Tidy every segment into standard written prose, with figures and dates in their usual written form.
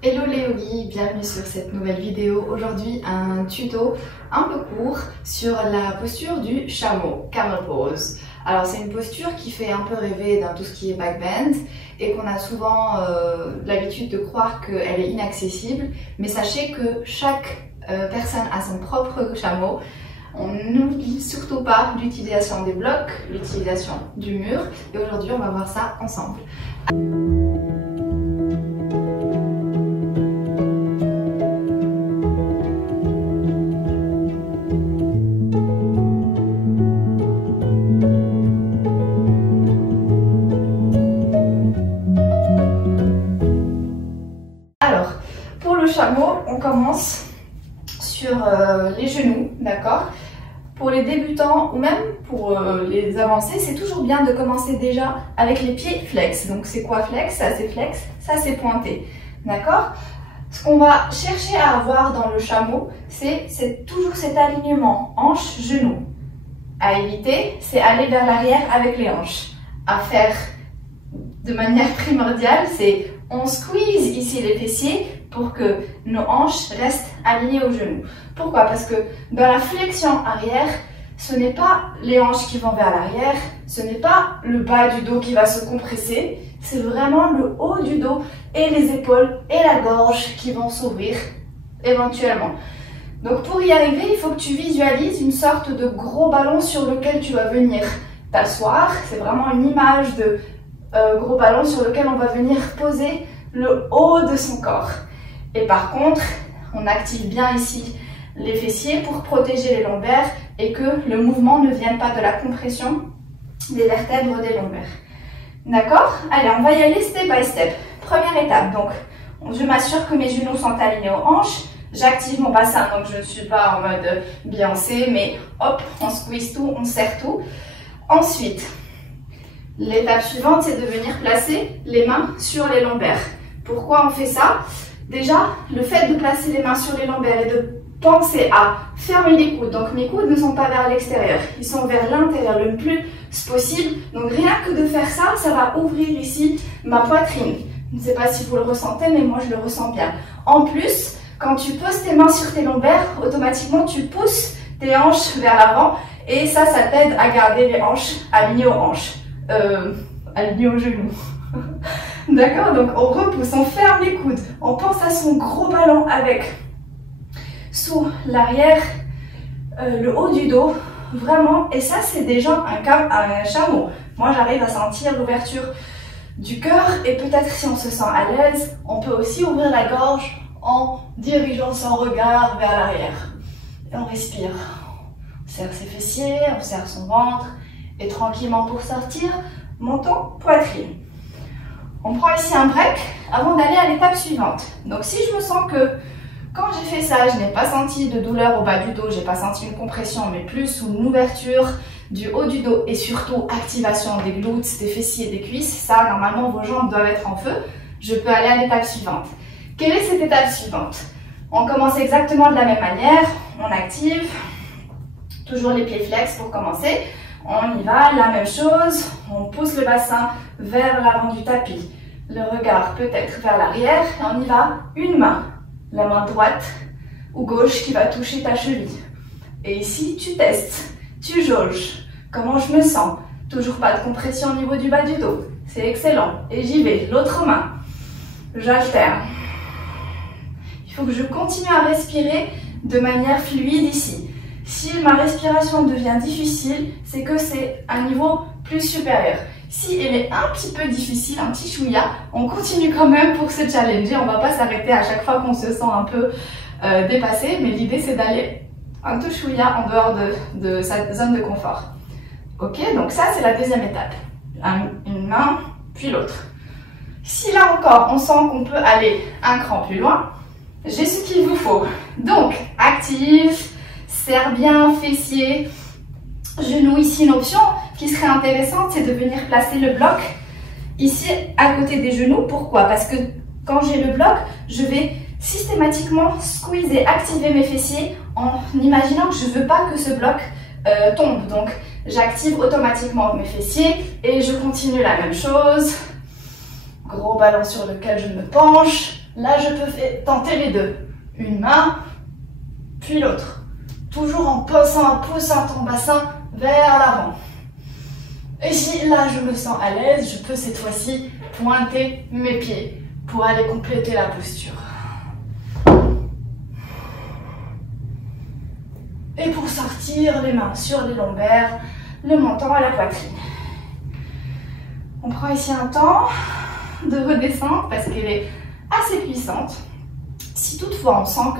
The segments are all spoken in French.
Hello Léolie, bienvenue sur cette nouvelle vidéo. Aujourd'hui un tuto un peu court sur la posture du chameau, camel pose. Alors c'est une posture qui fait un peu rêver dans tout ce qui est back bend et qu'on a souvent l'habitude de croire qu'elle est inaccessible, mais sachez que chaque personne a son propre chameau. On n'oublie surtout pas l'utilisation des blocs, l'utilisation du mur et aujourd'hui on va voir ça ensemble. Alors, pour le chameau, on commence sur les genoux, d'accord? Pour les débutants ou même pour les avancés, c'est toujours bien de commencer déjà avec les pieds flex. Donc c'est quoi flex? Ça c'est pointé, d'accord? Ce qu'on va chercher à avoir dans le chameau, c'est toujours cet alignement hanche-genou. À éviter, c'est aller vers l'arrière avec les hanches. À faire de manière primordiale, c'est on squeeze ici les fessiers pour que nos hanches restent alignées aux genoux. Pourquoi? Parce que dans la flexion arrière, ce n'est pas les hanches qui vont vers l'arrière, ce n'est pas le bas du dos qui va se compresser, c'est vraiment le haut du dos et les épaules et la gorge qui vont s'ouvrir éventuellement. Donc pour y arriver, il faut que tu visualises une sorte de gros ballon sur lequel tu vas venir t'asseoir. C'est vraiment une image de gros ballon sur lequel on va venir poser le haut de son corps. Et par contre, on active bien ici les fessiers pour protéger les lombaires et que le mouvement ne vienne pas de la compression des vertèbres des lombaires. D'accord? Allez, on va y aller step by step. Première étape, donc je m'assure que mes genoux sont alignés aux hanches. J'active mon bassin, donc je ne suis pas en mode Beyoncé, mais hop, on squeeze tout, on serre tout. Ensuite, l'étape suivante, c'est de venir placer les mains sur les lombaires. Pourquoi on fait ça? Déjà, le fait de placer les mains sur les lombaires et de penser à fermer les coudes. Donc mes coudes ne sont pas vers l'extérieur, ils sont vers l'intérieur le plus possible. Donc rien que de faire ça, ça va ouvrir ici ma poitrine. Je ne sais pas si vous le ressentez, mais moi je le ressens bien. En plus, quand tu poses tes mains sur tes lombaires, automatiquement tu pousses tes hanches vers l'avant et ça t'aide à garder les hanches alignées aux hanches. Aligné aux genoux. D'accord, donc on repousse, on ferme les coudes, on pense à son gros ballon avec sous l'arrière, le haut du dos, vraiment, et ça c'est déjà un chameau. Moi j'arrive à sentir l'ouverture du cœur et peut-être si on se sent à l'aise, on peut aussi ouvrir la gorge en dirigeant son regard vers l'arrière. Et on respire, on serre ses fessiers, on serre son ventre. Et tranquillement pour sortir, menton, poitrine. On prend ici un break avant d'aller à l'étape suivante. Donc si je me sens que quand j'ai fait ça, je n'ai pas senti de douleur au bas du dos, j'ai pas senti une compression, mais plus une ouverture du haut du dos et surtout activation des glutes, des fessiers et des cuisses, ça normalement vos jambes doivent être en feu, je peux aller à l'étape suivante. Quelle est cette étape suivante? On commence exactement de la même manière, on active, toujours les pieds flex pour commencer. On y va, la même chose, on pousse le bassin vers l'avant du tapis, le regard peut-être vers l'arrière, et on y va, une main, la main droite ou gauche qui va toucher ta cheville. Et ici, tu testes, tu jauges, comment je me sens, toujours pas de compression au niveau du bas du dos, c'est excellent, et j'y vais, l'autre main, j'alterne. Il faut que je continue à respirer de manière fluide ici. Si ma respiration devient difficile, c'est que c'est un niveau plus supérieur. Si elle est un petit peu difficile, un petit chouïa, on continue quand même pour se challenger. On ne va pas s'arrêter à chaque fois qu'on se sent un peu dépassé, mais l'idée c'est d'aller un tout chouïa en dehors de sa zone de confort. Ok, donc ça c'est la deuxième étape. Une main, puis l'autre. Si là encore on sent qu'on peut aller un cran plus loin, j'ai ce qu'il vous faut. Donc, active. Serre bien, fessiers, genoux. Ici, une option qui serait intéressante, c'est de venir placer le bloc ici à côté des genoux. Pourquoi? Parce que quand j'ai le bloc, je vais systématiquement squeezer, activer mes fessiers en imaginant que je ne veux pas que ce bloc tombe. Donc, j'active automatiquement mes fessiers et je continue la même chose. Gros ballon sur lequel je me penche. Là, je peux tenter les deux. Une main, puis l'autre. Toujours en poussant ton bassin vers l'avant. Et si là, je me sens à l'aise, je peux cette fois-ci pointer mes pieds pour aller compléter la posture. Et pour sortir, les mains sur les lombaires, le menton à la poitrine. On prend ici un temps de redescendre parce qu'elle est assez puissante. Si toutefois on sent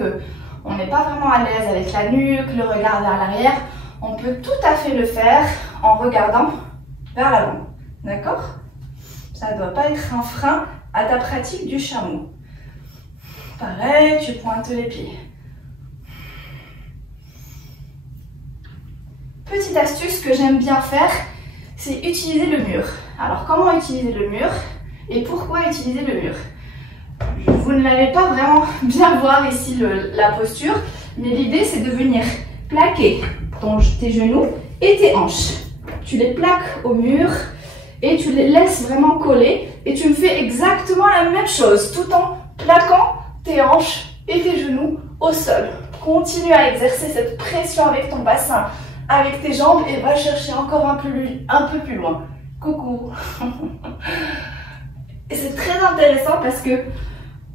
qu'on n'est pas vraiment à l'aise avec la nuque, le regard vers l'arrière, on peut tout à fait le faire en regardant vers l'avant. D'accord? Ça ne doit pas être un frein à ta pratique du chameau. Pareil, tu pointes les pieds. Petite astuce que j'aime bien faire, c'est utiliser le mur. Alors comment utiliser le mur et pourquoi utiliser le mur? Vous ne l'avez pas vraiment bien voir ici la posture, mais l'idée c'est de venir plaquer tes genoux et tes hanches. Tu les plaques au mur et tu les laisses vraiment coller et tu me fais exactement la même chose tout en plaquant tes hanches et tes genoux au sol. Continue à exercer cette pression avec ton bassin, avec tes jambes et va chercher encore un peu plus loin. Coucou. Et c'est très intéressant parce que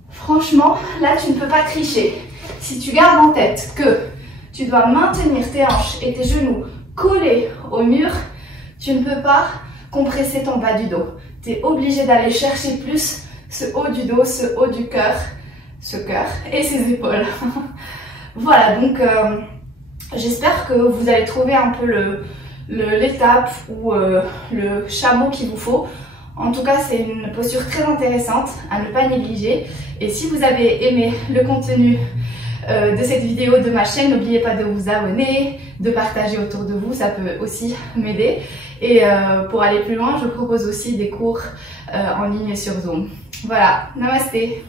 franchement, là tu ne peux pas tricher. Si tu gardes en tête que tu dois maintenir tes hanches et tes genoux collés au mur, tu ne peux pas compresser ton bas du dos. Tu es obligé d'aller chercher plus ce haut du dos, ce haut du cœur, ce cœur et ses épaules. Voilà, donc j'espère que vous allez trouver un peu l'étape ou le chameau qu'il vous faut. En tout cas, c'est une posture très intéressante à ne pas négliger. Et si vous avez aimé le contenu de cette vidéo de ma chaîne, n'oubliez pas de vous abonner, de partager autour de vous, ça peut aussi m'aider. Et pour aller plus loin, je propose aussi des cours en ligne sur Zoom. Voilà, namasté.